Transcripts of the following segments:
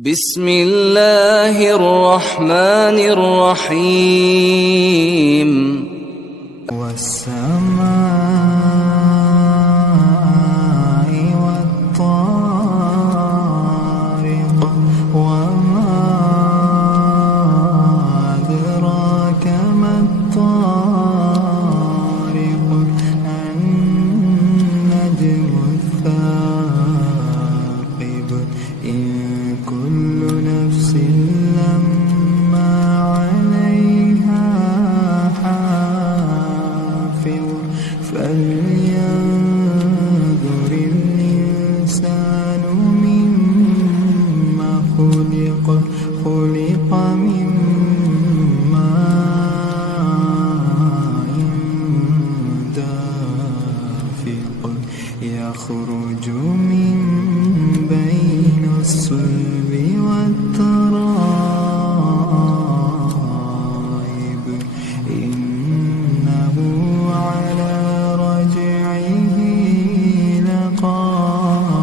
بسم الله الرحمن الرحيم والسماء والطارق وما أدراك ما الطارق النجم الثاقب إن كل نفس لما عليها حافظ فلينظر الإنسان مما خلق من ماء دافق يخرج من بين الصلب والترائب إنه على رجعه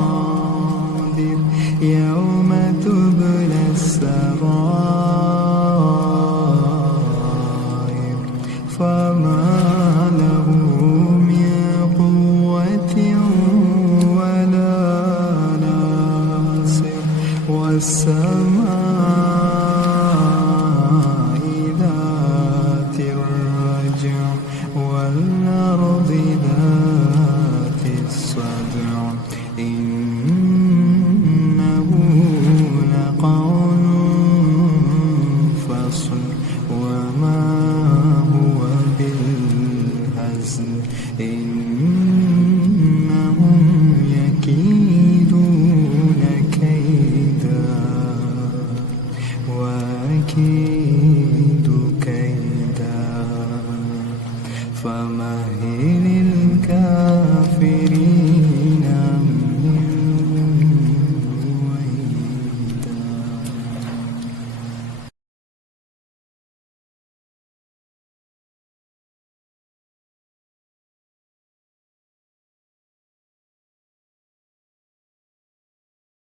لقادر يوم تبلى السرائر فما له من قوة ولا ناصر والسماء ذات الرجع والأرض ذات الصدع إنه لقول فصل وما هو بالهزل إنهم يكيدون كيدا وأكيد كيدا فمهل